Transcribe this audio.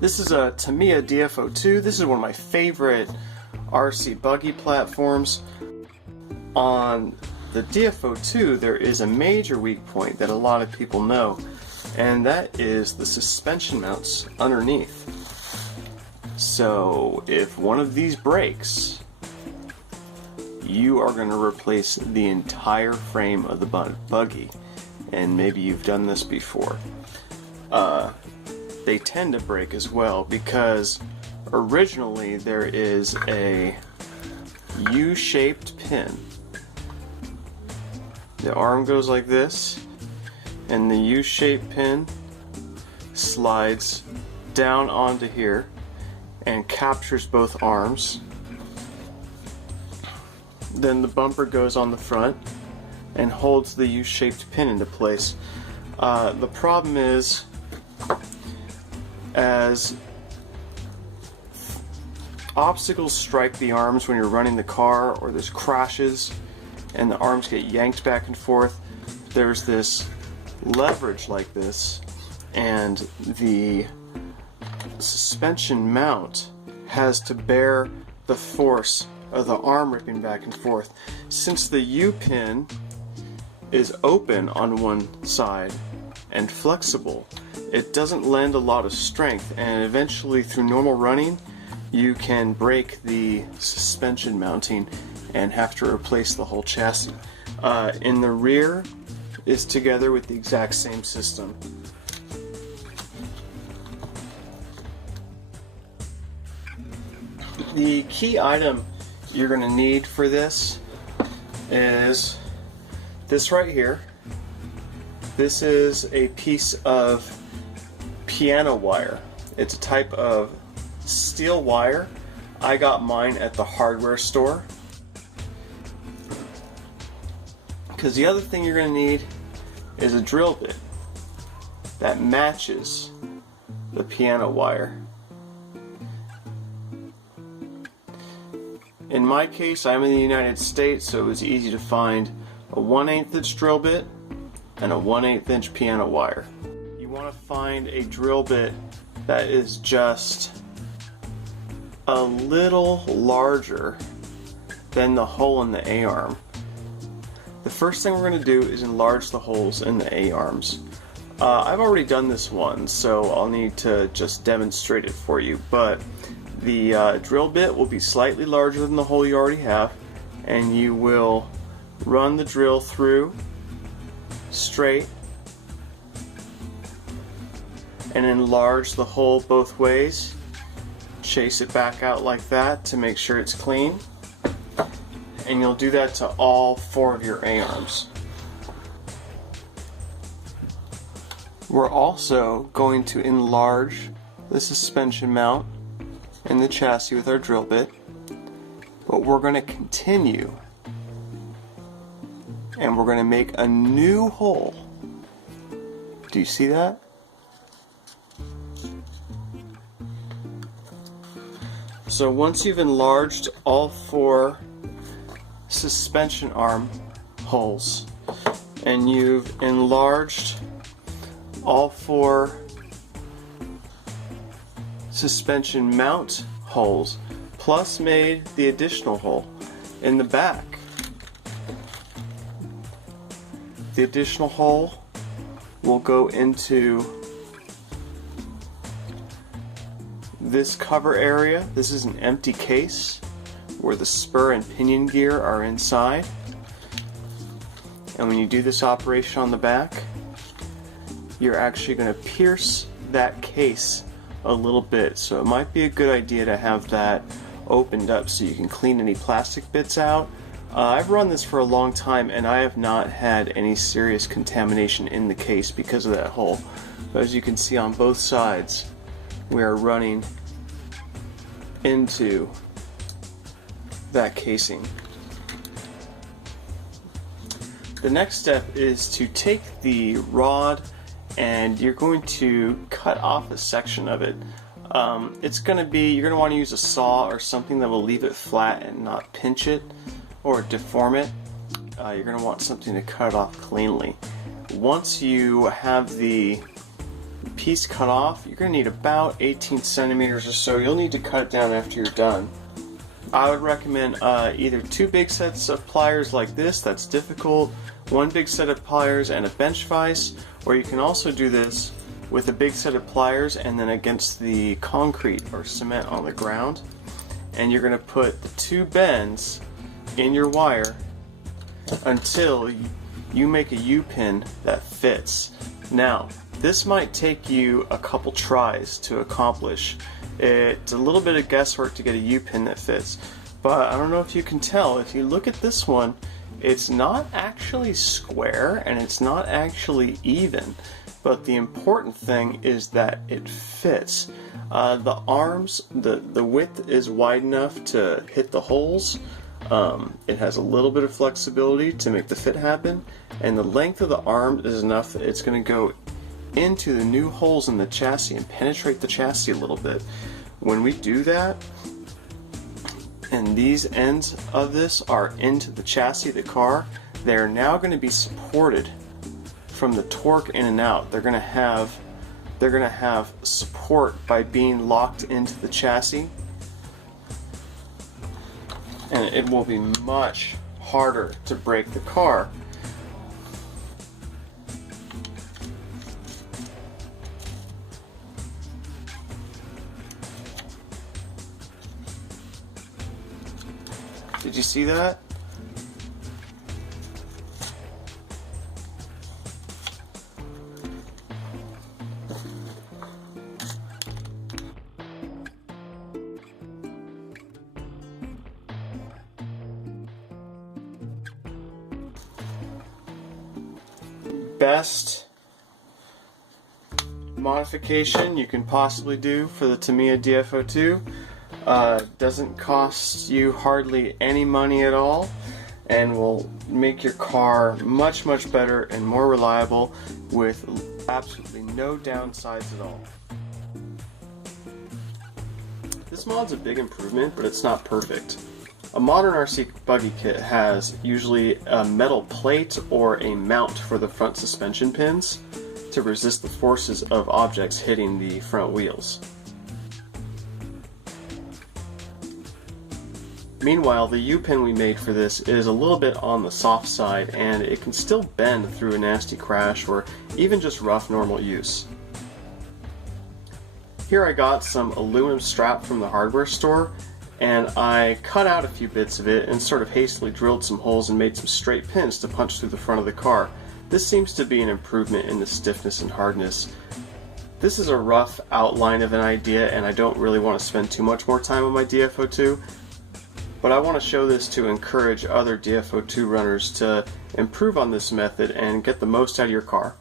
This is a Tamiya DF02. This is one of my favorite RC buggy platforms. On the DF02 there is a major weak point that a lot of people know, and that is the suspension mounts underneath. So if one of these breaks, you are going to replace the entire frame of the buggy, and maybe you've done this before. They tend to break as well because originally there is a U-shaped pin. The arm goes like this, and the U-shaped pin slides down onto here and captures both arms. Then the bumper goes on the front and holds the U-shaped pin into place. The problem is, as obstacles strike the arms when you're running the car, or there's crashes and the arms get yanked back and forth, there's this leverage like this, and the suspension mount has to bear the force of the arm ripping back and forth. Since the U-pin is open on one side and flexible, it doesn't lend a lot of strength, and eventually through normal running you can break the suspension mounting and have to replace the whole chassis. In the rear is together with the exact same system. The key item you're going to need for this is this right here. This is a piece of piano wire. It's a type of steel wire. I got mine at the hardware store. Because the other thing you're going to need is a drill bit that matches the piano wire. In my case, I'm in the United States, so it was easy to find a 1/8 inch drill bit and a 1/8 inch piano wire. You want to find a drill bit that is just a little larger than the hole in the A-arm. The first thing we're going to do is enlarge the holes in the A-arms. I've already done this one, so I'll need to just demonstrate it for you, but the drill bit will be slightly larger than the hole you already have, and you will run the drill through straight and enlarge the hole both ways. Chase it back out like that to make sure it's clean, and you'll do that to all 4 of your A-arms. We're also going to enlarge the suspension mount and the chassis with our drill bit, but we're going to continue and we're going to make a new hole. Do you see that? So once you've enlarged all 4 suspension arm holes and you've enlarged all 4 suspension mount holes, plus made the additional hole in the back, the additional hole will go into this cover area. This is an empty case where the spur and pinion gear are inside, and when you do this operation on the back, you're actually going to pierce that case a little bit, so it might be a good idea to have that opened up so you can clean any plastic bits out. I've run this for a long time and I have not had any serious contamination in the case because of that hole. But as you can see on both sides, we are running into that casing. The next step is to take the rod and you're going to cut off a section of it. You're going to want to use a saw or something that will leave it flat and not pinch it or deform it. You're going to want something to cut it off cleanly. Once you have the piece cut off, you're going to need about 18 centimeters or so. You'll need to cut it down after you're done. I would recommend either 2 big sets of pliers like this, that's difficult, 1 big set of pliers and a bench vise, or you can also do this with a big set of pliers and then against the concrete or cement on the ground. And you're going to put the 2 bends in your wire until you make a U-pin that fits. Now, this might take you a couple tries to accomplish. It's a little bit of guesswork to get a U-pin that fits, but I don't know if you can tell. If you look at this one, it's not actually square and it's not actually even, but the important thing is that it fits. The arms, the width is wide enough to hit the holes. It has a little bit of flexibility to make the fit happen, and the length of the arm is enough that it's going to go into the new holes in the chassis and penetrate the chassis a little bit. When we do that, and these ends of this are into the chassis of the car, they're now going to be supported from the torque in and out. They're going to have support by being locked into the chassis, and it will be much harder to break the car. Did you see that? Best modification you can possibly do for the Tamiya DF02. Doesn't cost you hardly any money at all and will make your car much better and more reliable with absolutely no downsides at all. This mod's a big improvement, but it's not perfect. A modern RC buggy kit has usually a metal plate or a mount for the front suspension pins to resist the forces of objects hitting the front wheels. Meanwhile, the U-pin we made for this is a little bit on the soft side, and it can still bend through a nasty crash or even just rough normal use. Here I got some aluminum strap from the hardware store, and I cut out a few bits of it and sort of hastily drilled some holes and made some straight pins to punch through the front of the car. This seems to be an improvement in the stiffness and hardness. This is a rough outline of an idea, and I don't really want to spend too much more time on my DF02, but I want to show this to encourage other DF02 runners to improve on this method and get the most out of your car.